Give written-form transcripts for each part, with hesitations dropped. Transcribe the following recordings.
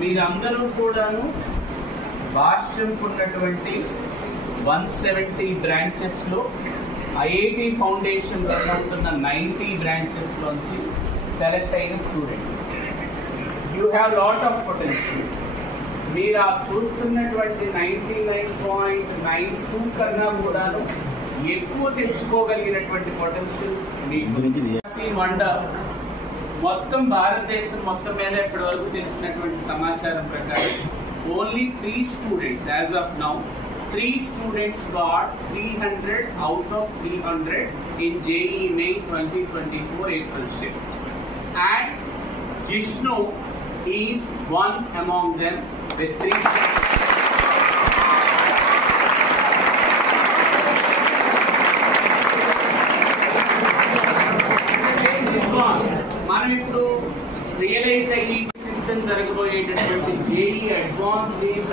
మీరందరూ కూడాను భాష్యంకున్నటువంటి 170 బ్రాంచెస్లో IIT foundation run అవుతున్న 90 బ్రాంచెస్లోంచి సెలెక్ట్ అయిన students. You have lot of potential. మీరు ఆ చూస్తున్నటువంటి 99.92 కన్నా కూడాను ఎక్కువ తెచ్చుకోగలిగినటువంటి పొటెన్షియల్ మీకు. వండర్ మొత్తం భారతదేశం మొత్తం మీద ఇప్పటి వరకు తెలిసినటువంటి సమాచారం ప్రకారం only 3 students as of now 3 students got 300 out of 300 in JEE Main 2024 April shift, and Jishnu is one among them with 3. మనం ఇప్పుడు రియలైజ్ అయ్యి సిస్టమ్ జరగబోయేటటువంటి JEE advanced is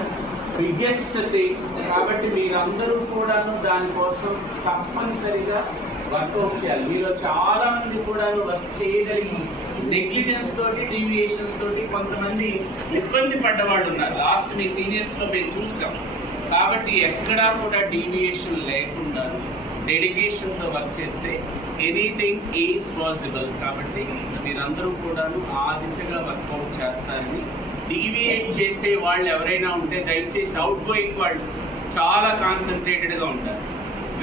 biggest thing. కాబట్టి మీరందరూ కూడాను దానికోసం తప్పనిసరిగా వర్కౌట్ చేయాలి. మీలో చాలా మంది కూడాను వర్క్ చేయగలిగి నెగ్లిజెన్స్ తోటి డీవియేషన్స్ తోటి కొంతమంది ఇబ్బంది పడ్డవాళ్ళు ఉన్నారు. లాస్ట్ మీ సీనియర్స్ లో మేము చూసాం. కాబట్టి ఎక్కడా కూడా డీవియేషన్ లేకుండా డెడికేషన్ తో వర్క్ చేస్తే ఎనీథింగ్ ఈజ్ పాసిబుల్. కాబట్టి మీరందరూ కూడాను ఆ దిశగా వర్కౌట్ చేస్తారని. డీవియేట్ చేసే వాళ్ళు ఎవరైనా ఉంటే దయచేసి అవుట్ గోయింగ్ వాళ్ళు చాలా కాన్సన్ట్రేటెడ్ గా ఉంటారు.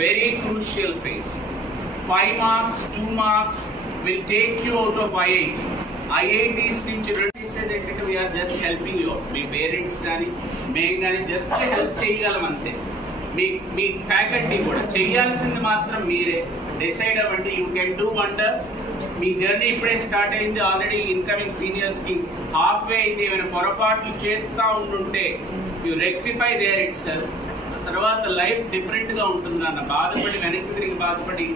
Very crucial face. 5 marks 2 marks will take you out of IIT. IITs నుంచి చేసేది ఏంటంటే వీఆర్ జస్ట్ హెల్పింగ్ యూ. మీ పేరెంట్స్ కానీ మేము కానీ జస్ట్ హెల్ప్ చేయగలం అంతే. మీ ఫ్యాకల్టీ కూడా చేయాల్సింది మాత్రం మీరే. డిసైడ్ అవ్వండి. You can do wonders. మీ జర్నీ ఇప్పుడే స్టార్ట్ అయింది. ఆల్రెడీ ఇన్కమింగ్ సీనియర్స్ కి హాఫ్ వే అయితే ఏమైనా పొరపాట్లు చేస్తూ ఉంటుంటే you rectify there itself. తర్వాత లైఫ్ డిఫరెంట్ గా ఉంటుంది. అన్న బాధపడి వెనక్కి తిరిగి బాధపడి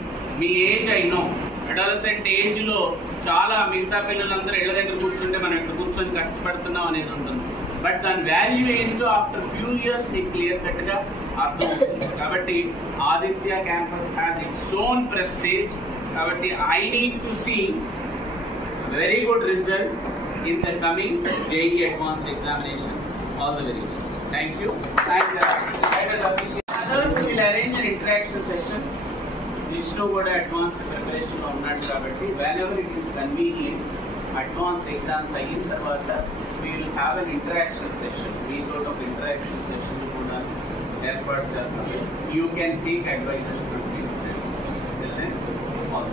మీ ఏజ్ అయినో అడాలసెంట్ ఏజ్ లో చాలా మిగతా పిల్లలందరూ ఇళ్ల దగ్గర కూర్చుంటే మనం ఇక్కడ కూర్చొని కష్టపడుతున్నాం అనేది ఉంటుంది. బట్ దాని వాల్యూ ఏంటో ఆఫ్టర్ ఫ్యూ ఇయర్స్ మీకు క్లియర్ కట్ గా అర్థం అవుతుంది. కాబట్టి Aditya campus has its own prestige. కాబట్టి I need to see very good result in the coming JEE advanced examination. All the very best. Thank you. And I will appreciate. Others will arrange an interaction session. Vishnu would advanced preparation on that. Whenever it is convenient, advanced exams ayin tarvata we will have an interaction session. We sort of interaction session kuda airport chestam. You can take advice from me. All